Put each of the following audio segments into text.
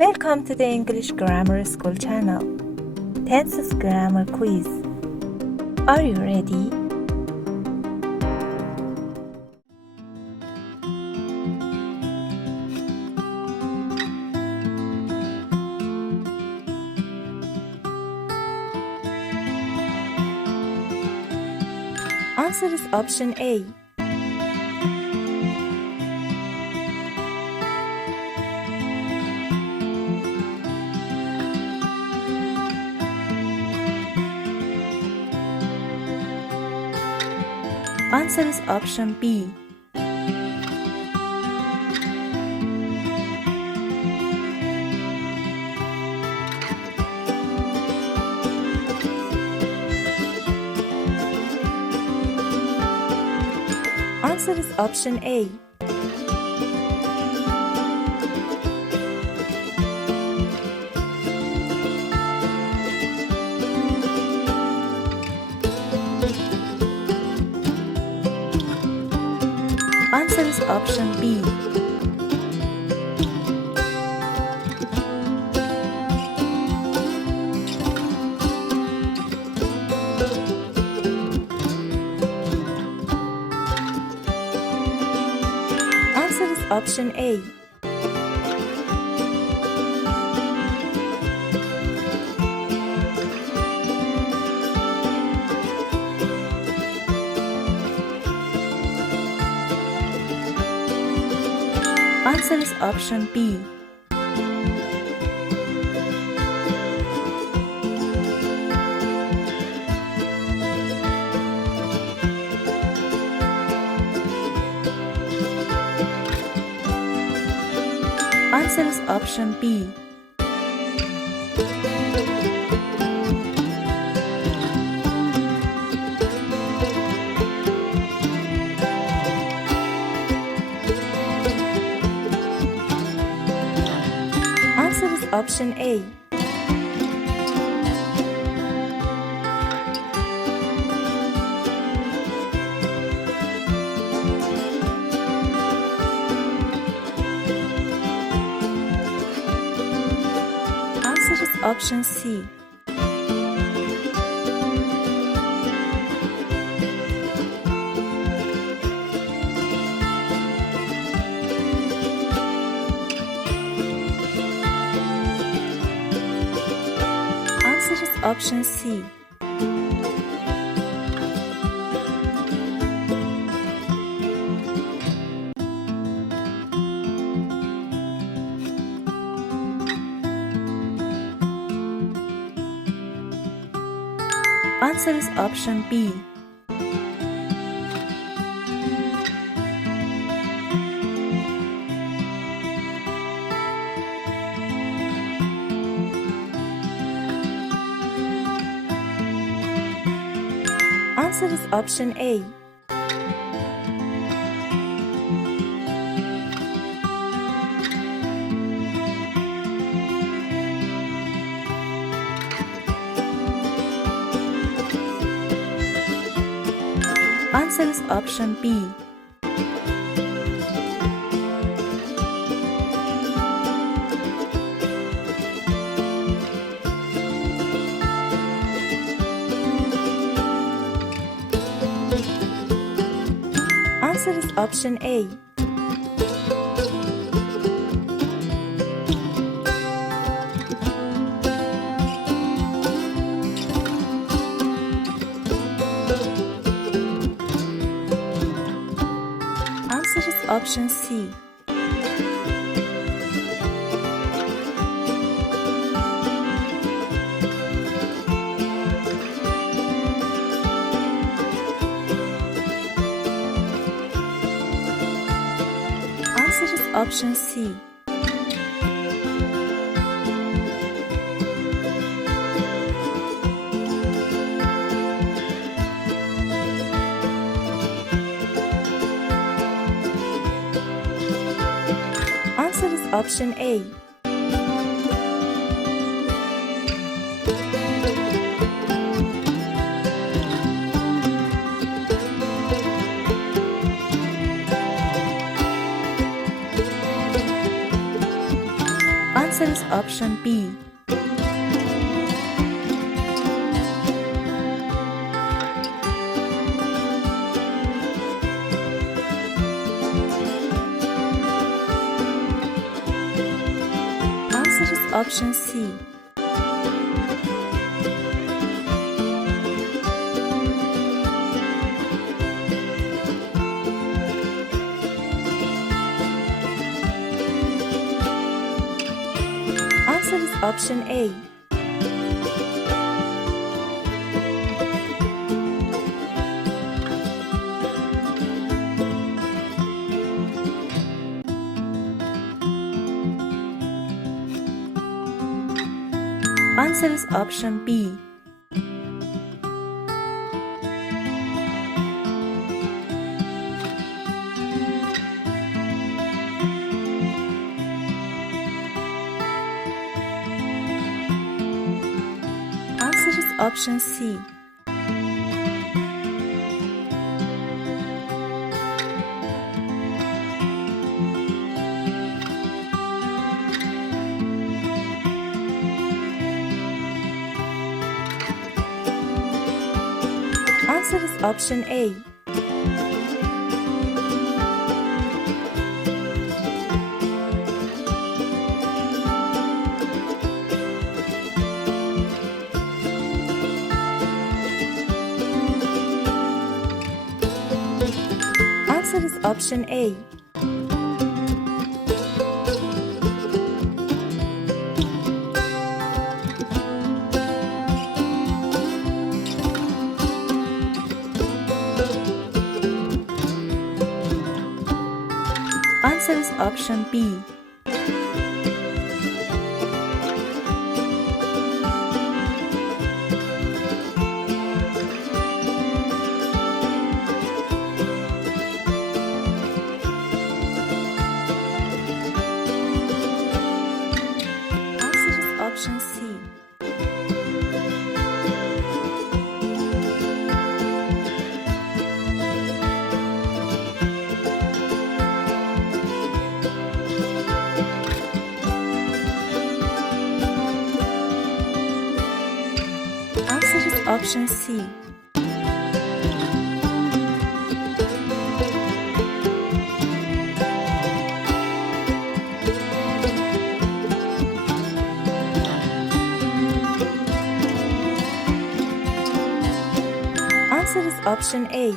Welcome to the English Grammar School channel. Tenses Grammar Quiz. Are you ready? Answer is option A. Answer is option B. Answer is option A. Answer is option B. Answer is option A. Answer is option B. Answer is option B. Answer is option A. Answer is option C. Answer is option C. Answer is option B. Answer is option A. Answer is option B. Answer is option A. Answer is option C. Answer is option C. Answer is option A. Answer is option B. Answer is option C. Answer is option A. Answer is option B. Answer is option C. Answer is option A. Answer is option A. Answer is option B. Answer is option C. Answer is option C. Answer is option A.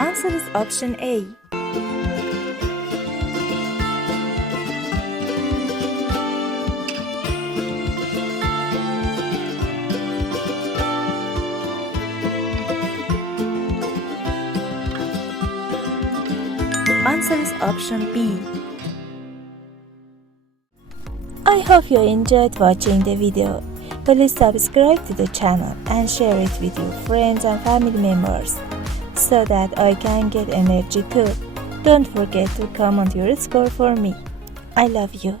Answer is option A. Answer is option B. I hope you enjoyed watching the video. Please subscribe to the channel and share it with your friends and family members so that I can get energy too. Don't forget to comment your score for me. I love you.